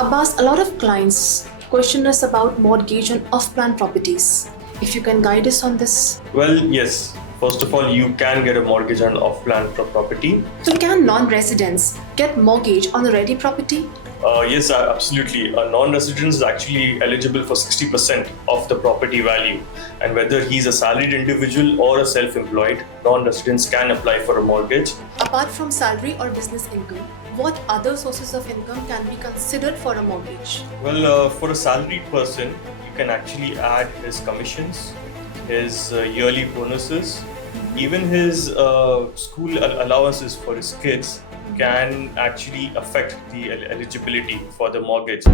Abbas, a lot of clients question us about mortgage on off-plan properties. If you can guide us on this. Well, yes. First of all, you can get a mortgage on off-plan property. So can non-residents get mortgage on a ready property? Yes, absolutely. A non-resident is actually eligible for 60% of the property value. And whether he's a salaried individual or a self-employed, non-residents can apply for a mortgage. Apart from salary or business income, what other sources of income can be considered for a mortgage? Well, for a salaried person, you can actually add his commissions, his yearly bonuses, even his school allowances for his kids can actually affect the eligibility for the mortgage.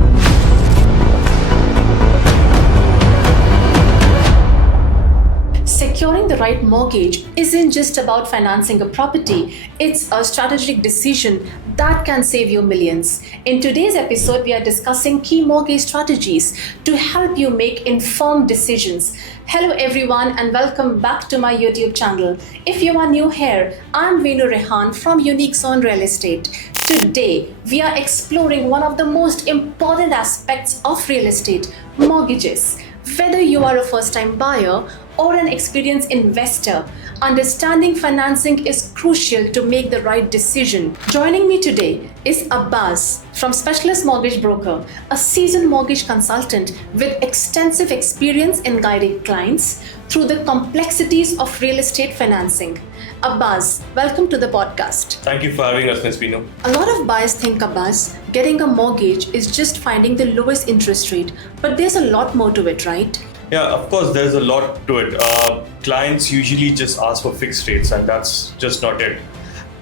Securing the right mortgage isn't just about financing a property, it's a strategic decision that can save you millions. In today's episode, we are discussing key mortgage strategies to help you make informed decisions. Hello everyone and welcome back to my YouTube channel. If you are new here, I'm Venu Rehan from Unique Zone Real Estate. Today, we are exploring one of the most important aspects of real estate, mortgages. Whether you are a first-time buyer or an experienced investor, understanding financing is crucial to make the right decision. Joining me today is Abbas from Specialist Mortgage Broker, a seasoned mortgage consultant with extensive experience in guiding clients through the complexities of real estate financing. Abbas, welcome to the podcast. Thank you for having us, Ms. Binu. A lot of buyers think, Abbas, getting a mortgage is just finding the lowest interest rate, but there's a lot more to it, right? Yeah, of course, there's a lot to it. Clients usually just ask for fixed rates, and that's just not it.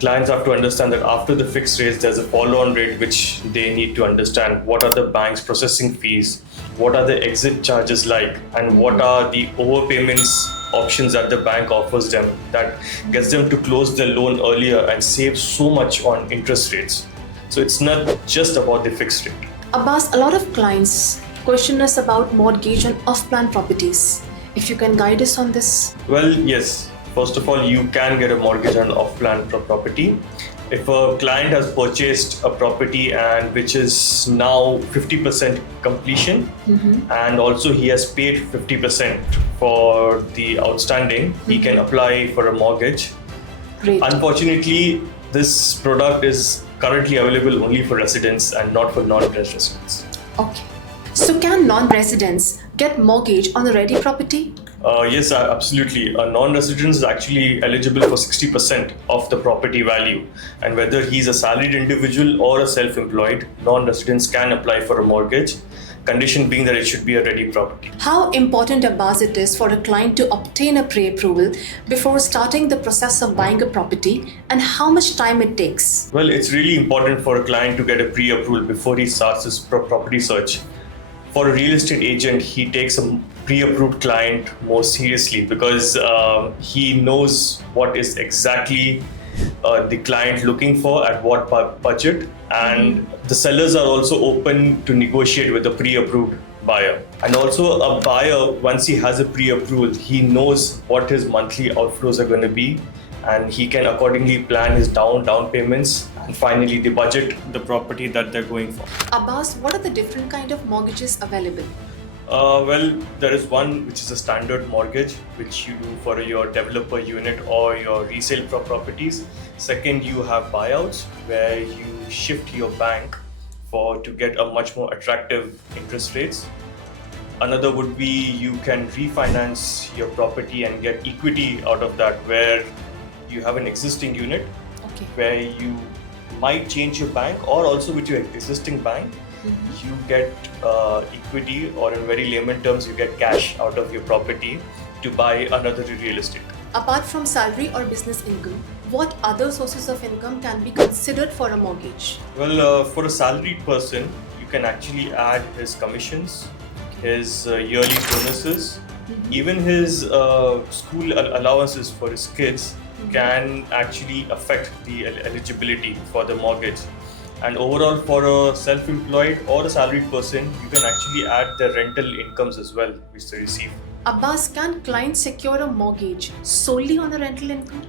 Clients have to understand that after the fixed rates, there's a follow-on rate which they need to understand. What are the bank's processing fees? What are the exit charges like? And what are the overpayments options that the bank offers them that gets them to close their loan earlier and save so much on interest rates? So it's not just about the fixed rate. Abbas, a lot of clients question us about mortgage on off-plan properties. If you can guide us on this. Well, yes. First of all, you can get a mortgage on off-plan property. If a client has purchased a property and which is now 50% completion, and also he has paid 50% for the outstanding, he can apply for a mortgage. Great. Unfortunately, this product is currently available only for residents and not for non-residents. Okay. So can non-residents get mortgage on a ready property? Yes, absolutely. A non-resident is actually eligible for 60% of the property value. And whether he's a salaried individual or a self-employed, non-residents can apply for a mortgage, condition being that it should be a ready property. How important, Abbas, it is for a client to obtain a pre-approval before starting the process of buying a property, and how much time it takes? Well, it's really important for a client to get a pre-approval before he starts his property search. For a real estate agent, he takes a pre-approved client more seriously because he knows what is exactly the client looking for at what budget, and the sellers are also open to negotiate with a pre-approved buyer. And also a buyer, once he has a pre-approval, he knows what his monthly outflows are going to be, and he can accordingly plan his down payments and finally the budget, the property that they're going for. Abbas, what are the different kind of mortgages available? Well, there is one which is a standard mortgage, which you do for your developer unit or your resale properties. Second, you have buyouts where you shift your bank to get a much more attractive interest rates. Another would be you can refinance your property and get equity out of that, where you have an existing unit, where you might change your bank, or also with your existing bank, you get equity, or in very layman terms, you get cash out of your property to buy another real estate. Apart from salary or business income, what other sources of income can be considered for a mortgage? Well, for a salaried person, you can actually add his commissions, his yearly bonuses, even his school allowances for his kids can actually affect the eligibility for the mortgage. And overall, for a self-employed or a salaried person, you can actually add the rental incomes as well, which they receive. Abbas, can clients secure a mortgage solely on the rental income?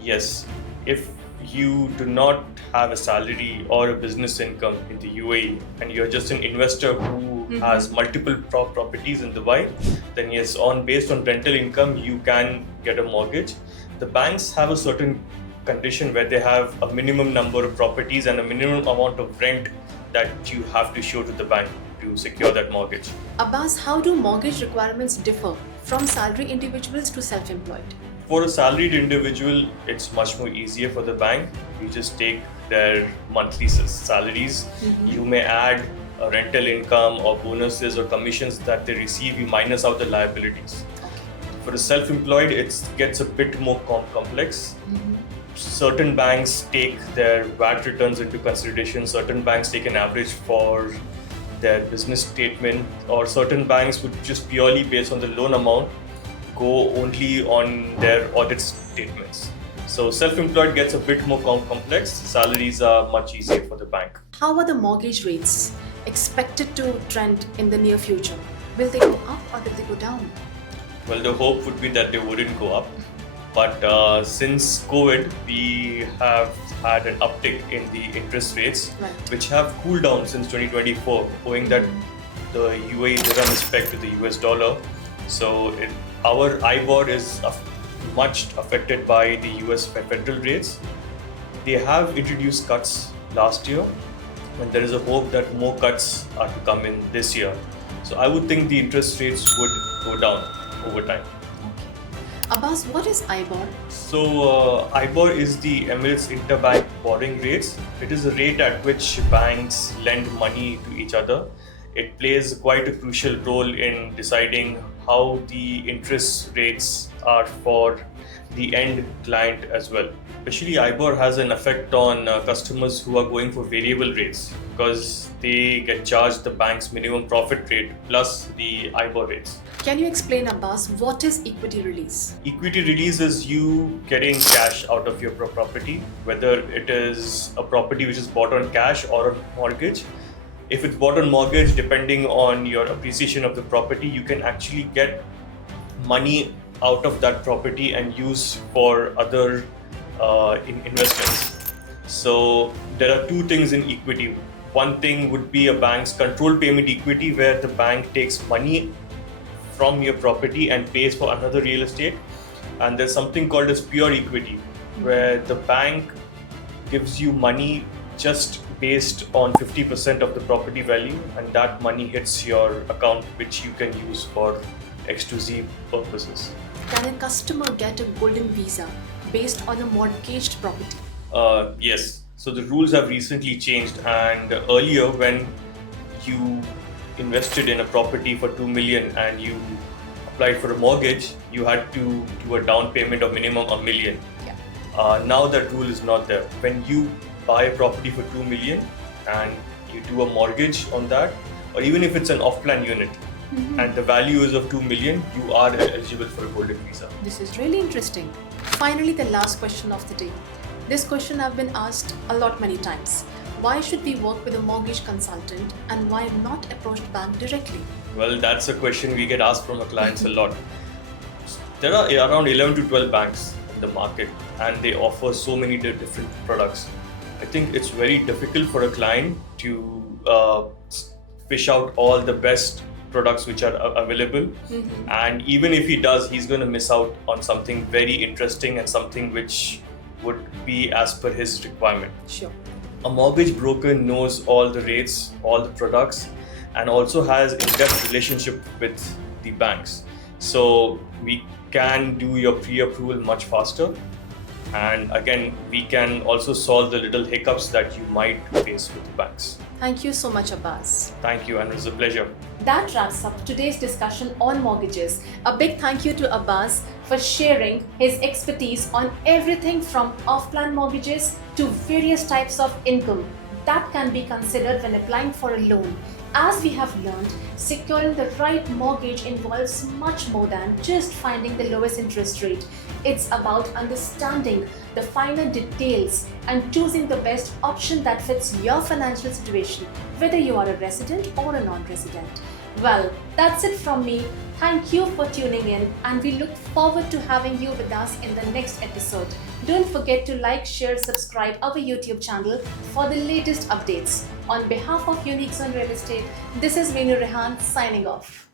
Yes. If you do not have a salary or a business income in the UAE and you're just an investor who has multiple properties in Dubai, then yes, based on rental income, you can get a mortgage. The banks have a certain condition where they have a minimum number of properties and a minimum amount of rent that you have to show to the bank to secure that mortgage. Abbas, how do mortgage requirements differ from salary individuals to self-employed? For a salaried individual, it's much more easier for the bank. You just take their monthly salaries. You may add a rental income or bonuses or commissions that they receive. You minus out the liabilities. For a self-employed, it gets a bit more complex. Certain banks take their VAT returns into consideration. Certain banks take an average for their business statement, or certain banks would just purely based on the loan amount go only on their audit statements. So self-employed gets a bit more complex. Salaries are much easier for the bank. How are the mortgage rates expected to trend in the near future? Will they go up or will they go down? Well, the hope would be that they wouldn't go up. But since COVID, we have had an uptick in the interest rates, which have cooled down since 2024, owing that the UAE dirham is pegged to the US dollar. So our IBOR is much affected by the US federal rates. They have introduced cuts last year, and there is a hope that more cuts are to come in this year. So I would think the interest rates would go down over time. Abbas, what is IBOR? So IBOR is the Emirates Interbank Borrowing Rates. It is a rate at which banks lend money to each other. It plays quite a crucial role in deciding how the interest rates are for the end client as well. Especially IBOR has an effect on customers who are going for variable rates because they get charged the bank's minimum profit rate plus the IBOR rates. Can you explain, Abbas, what is equity release? Equity release is you getting cash out of your property, whether it is a property which is bought on cash or a mortgage. If it's bought on mortgage, depending on your appreciation of the property, you can actually get money out of that property and use for other investments. So there are two things in equity. One thing would be a bank's control payment equity, where the bank takes money from your property and pays for another real estate. And there's something called as pure equity, where the bank gives you money just based on 50% of the property value, and that money hits your account, which you can use for X to Z purposes. Can a customer get a golden visa based on a mortgaged property? Yes. So the rules have recently changed, and earlier when you invested in a property for 2 million and you applied for a mortgage, you had to do a down payment of minimum $1 million. Now that rule is not there. When you buy a property for 2 million and you do a mortgage on that, or even if it's an off-plan unit and the value is of 2 million, you are eligible for a golden visa. This is really interesting. Finally, the last question of the day. This question I've been asked a lot many times. Why should we work with a mortgage consultant and why not approach the bank directly? Well, that's a question we get asked from our clients a lot. There are around 11 to 12 banks in the market and they offer so many different products. I think it's very difficult for a client to fish out all the best products which are available. And even if he does, he's going to miss out on something very interesting and something which would be as per his requirement. Sure. A mortgage broker knows all the rates, all the products, and also has in-depth relationship with the banks. So we can do your pre-approval much faster. And again, we can also solve the little hiccups that you might face with the banks. Thank you so much, Abbas. Thank you, and it was a pleasure. That wraps up today's discussion on mortgages. A big thank you to Abbas for sharing his expertise on everything from off-plan mortgages to various types of income that can be considered when applying for a loan. As we have learned, securing the right mortgage involves much more than just finding the lowest interest rate. It's about understanding the finer details and choosing the best option that fits your financial situation, whether you are a resident or a non-resident. Well, that's it from me. Thank you for tuning in, and we look forward to having you with us in the next episode. Don't forget to like, share, subscribe our YouTube channel for the latest updates. On behalf of Unique Zone Real Estate, this is Venu Rehan signing off.